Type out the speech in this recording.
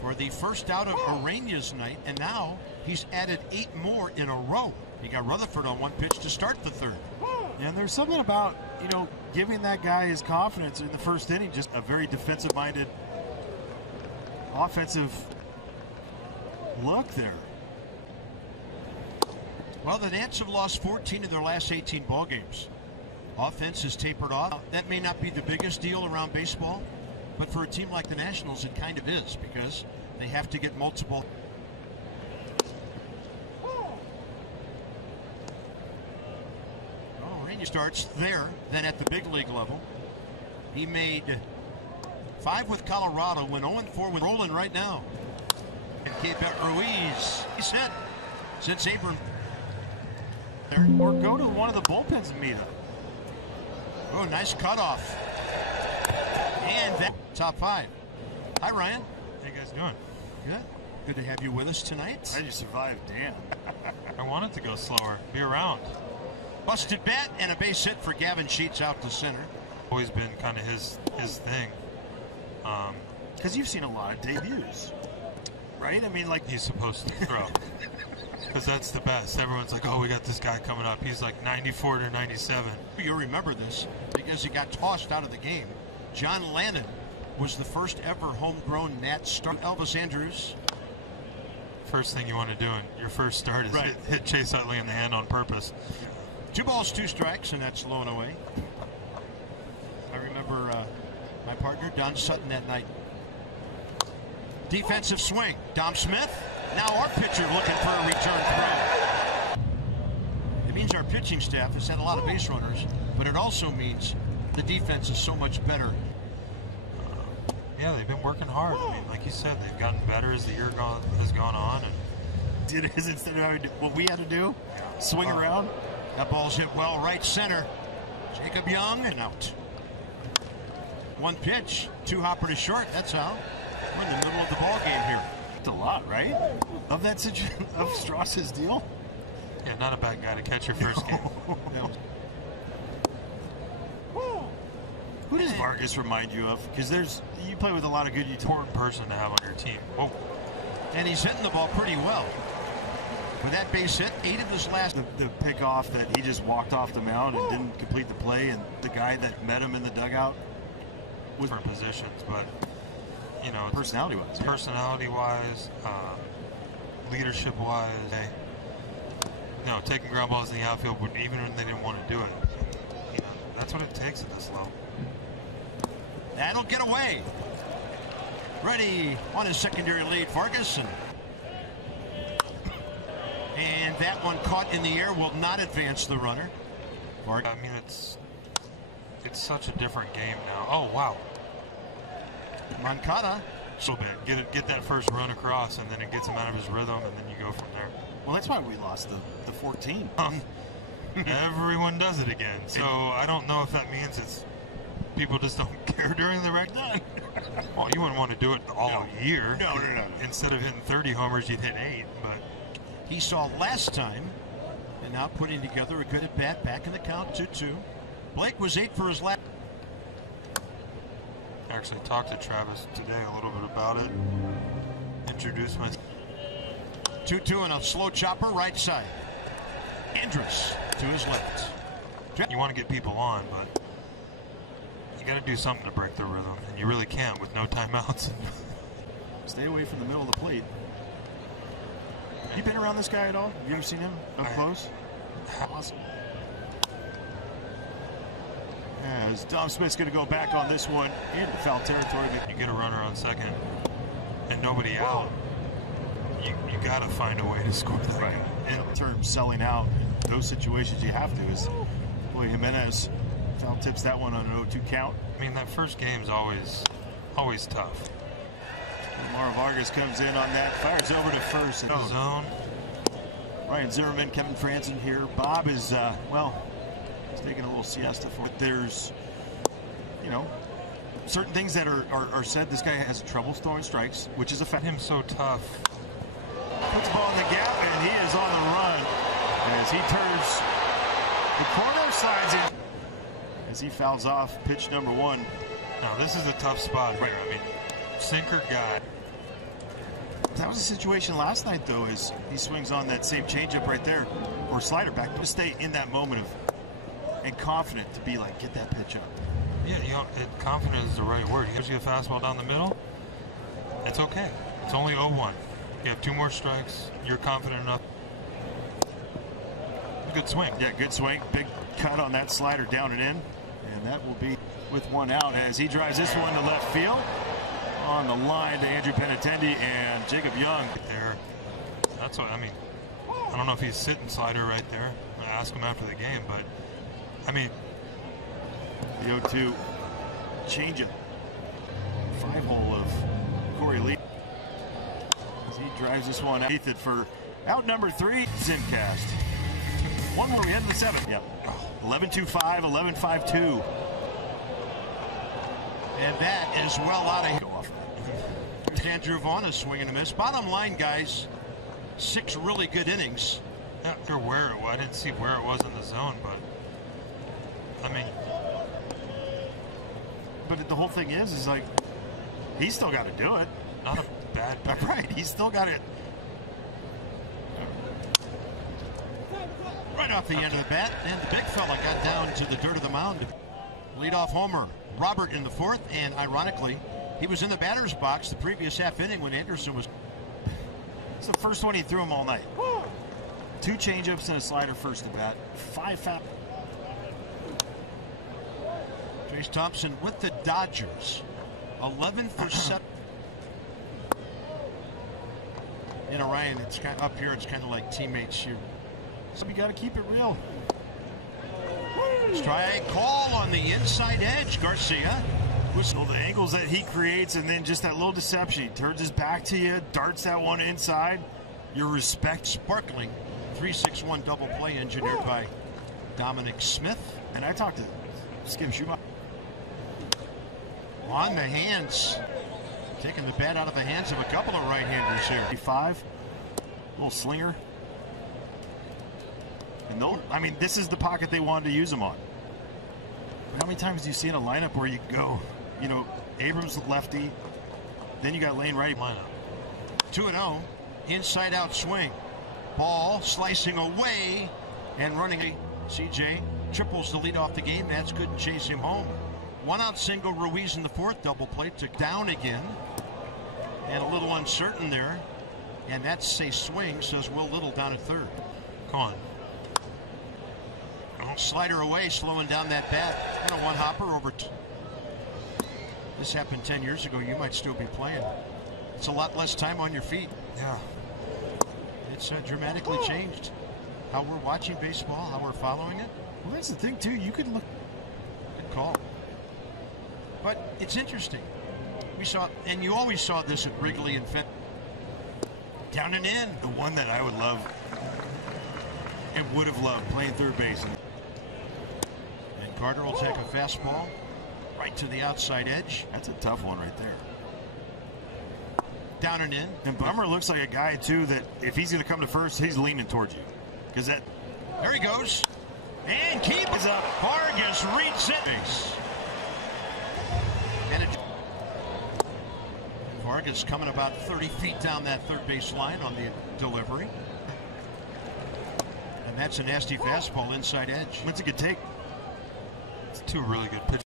for the first out of Araña's night, and now he's added 8 more in a row. He got Rutherford on one pitch to start the third. And there's something about, giving that guy his confidence in the first inning, just a very defensive-minded, offensive look there. Well, the Nats have lost 14 of their last 18 ball games. Offense has tapered off. That may not be the biggest deal around baseball, but for a team like the Nationals, it kind of is, because they have to get multiple. Oh, Rainey starts there, then at the big league level. He made 5 with Colorado, went 0-4 with Roland right now. And Keibert Ruiz, he's hit since Abram. Or go to one of the bullpens and meet him. Oh, nice cutoff. And that top 5. Hi, Ryan. How you guys doing? Good. Good to have you with us tonight. How did you survive, Dan? I wanted to go slower, be around. Busted bat and a base hit for Gavin Sheets out to center. Always been kind of his thing. Because you've seen a lot of debuts, right? I mean, like, he's supposed to throw. Because that's the best. Everyone's like, oh, we got this guy coming up. He's like 94 to 97. You'll remember this because he got tossed out of the game. John Lannon was the first ever homegrown Nat start. Elvis Andrews. First thing you want to do in your first start is hit Chase Utley in the hand on purpose. 2 balls, 2 strikes, and that's low and away. I remember my partner, Don Sutton, that night. Defensive swing. Dom Smith. Now our pitcher looking for a return throw. It means our pitching staff has had a lot of base runners, but it also means the defense is so much better. Yeah, they've been working hard. I mean, like you said, they've gotten better as the year has gone on. And it is instead of what we had to do, swing around. That ball's hit well right center. Jacob Young and out. 1 pitch, 2 hopper to short. That's how. We're in the middle of the ball game here. It's a lot, right? Of that situation, of Stras's deal. Yeah, not a bad guy to catch your first game. Who does Vargas remind you of? Because you play with a lot of good important person to have on your team. Whoa. And he's hitting the ball pretty well. With that base hit, 8 of his last. The pick off that he just walked off the mound and didn't complete the play, and the guy that met him in the dugout was for positions, but personality-wise, personality-wise, leadership-wise, taking ground balls in the outfield, even when they didn't want to do it. That's what it takes at this level. That'll get away. Ready on his secondary lead, Vargas. And that one caught in the air, will not advance the runner. I mean, it's such a different game now. Oh, wow. Moncada. So bad. Get that first run across, and then it gets him out of his rhythm, and then you go from there. Well, that's why we lost the 14. Everyone does it again. So I don't know if that means it's people just don't care during the regular time. Well, you wouldn't want to do it all year. No. Instead of hitting 30 homers, you'd hit 8. But he saw last time, and now putting together a good at bat, back in the count 2-2. Blake was 8 for his last. I actually talked to Travis today a little bit about it. Introduced myself. 2-2 and a slow chopper right side. Andrus to his left. You want to get people on, but you got to do something to break their rhythm, and you really can't with no timeouts. Stay away from the middle of the plate. You been around this guy at all? Have you ever seen him up close? Awesome. As Dom Smith's going to go back on this one into foul territory. You get a runner on second and nobody out. You got to find a way to score that. Right. In terms selling out, in those situations you have to. Is boy, Jimenez foul tips that one on an 0-2 count. I mean, that first game's always tough. Mara Vargas comes in on that, fires over to first. Zone. Ryan Zimmerman, Kevin Franzen here. Bob is he's taking a little siesta for it. There's certain things that are said. This guy has trouble throwing strikes, which is affecting him so tough. Puts the ball in the gap, and he is on the run as he turns the corner, slides in as he fouls off pitch number 1. Now this is a tough spot here. I mean, sinker guy. That was a situation last night, though, as he swings on that same changeup right there, or slider back. To stay in that moment and confident to be like, get that pitch up. Yeah, you know, confident is the right word. He gives you a fastball down the middle. It's okay. It's only 0-1. You have 2 more strikes. You're confident enough. Good swing. Yeah, good swing. Big cut on that slider down and in. And that will be with 1 out as he drives this one to left field. On the line to Andrew Benintendi and Jacob Young. There. That's what I mean. I don't know if he's sitting slider right there. I ask him after the game, but I mean, the 0-2 changeup. 5-hole of Corey Lee. As he drives this one out it for out number 3, Zimcast. 1 more, we head to the 7th. Yep. 11-2-5, 11-5-2. And that is well out of here. Here's Andrew Vaughn swinging a miss. Bottom line, guys, 6 really good innings. Not sure where it was. I didn't see where it was in the zone, but I mean, but the whole thing is like he's still got to do it. Not a bad pitch. Right, he's still got it. Right off the end of the bat, and the big fella got down to the dirt of the mound. Leadoff homer, Robert in the 4th, and ironically, he was in the batter's box the previous half inning when Anderson was. It's the first one he threw him all night. 2 changeups and a slider first at bat. 5 foul. Trace Thompson with the Dodgers, 11 for 7. You know, Ryan, it's kind of up here. It's kind of like teammates here. So you got to keep it real. Strike call on the inside edge. Garcia. So the angles that he creates, and then just that little deception. He turns his back to you, darts that one inside. Your respect. Sparkling 3-6-1 double play engineered by Dominic Smith. And I talked to Skip Schumacher. On the hands. Taking the bat out of the hands of a couple of right-handers here. 5. Little slinger. And I mean, this is the pocket they wanted to use him on. How many times do you see in a lineup where you go, you know, Abrams lefty, then you got Lane right lineup. 2-0, inside out swing. Ball slicing away and running. CJ triples the lead off the game. That's good and chase him home. 1 out single, Ruiz in the 4th, double play, took down again. And a little uncertain there. And that's a swing, says Will Little down at 3rd. Come on. Slider away, slowing down that bat. And a 1-hopper over. This happened 10 years ago. You might still be playing. It's a lot less time on your feet. Yeah. It's dramatically changed how we're watching baseball, how we're following it. Well, that's the thing, too. You could look. Good call. But it's interesting. We saw, and you always saw this at Wrigley and Fenway. Down and in. The one that I would love and would have loved playing third base. And Carter will take a fastball right to the outside edge. That's a tough one right there. Down and in. And Bummer looks like a guy, too, that if he's going to come to first, he's leaning towards you. Because that. There he goes. And keep is up. Vargas reads it. And Vargas coming about 30 feet down that third base line on the delivery. And that's a nasty fastball inside edge. It's a good take. It's 2 really good pitches.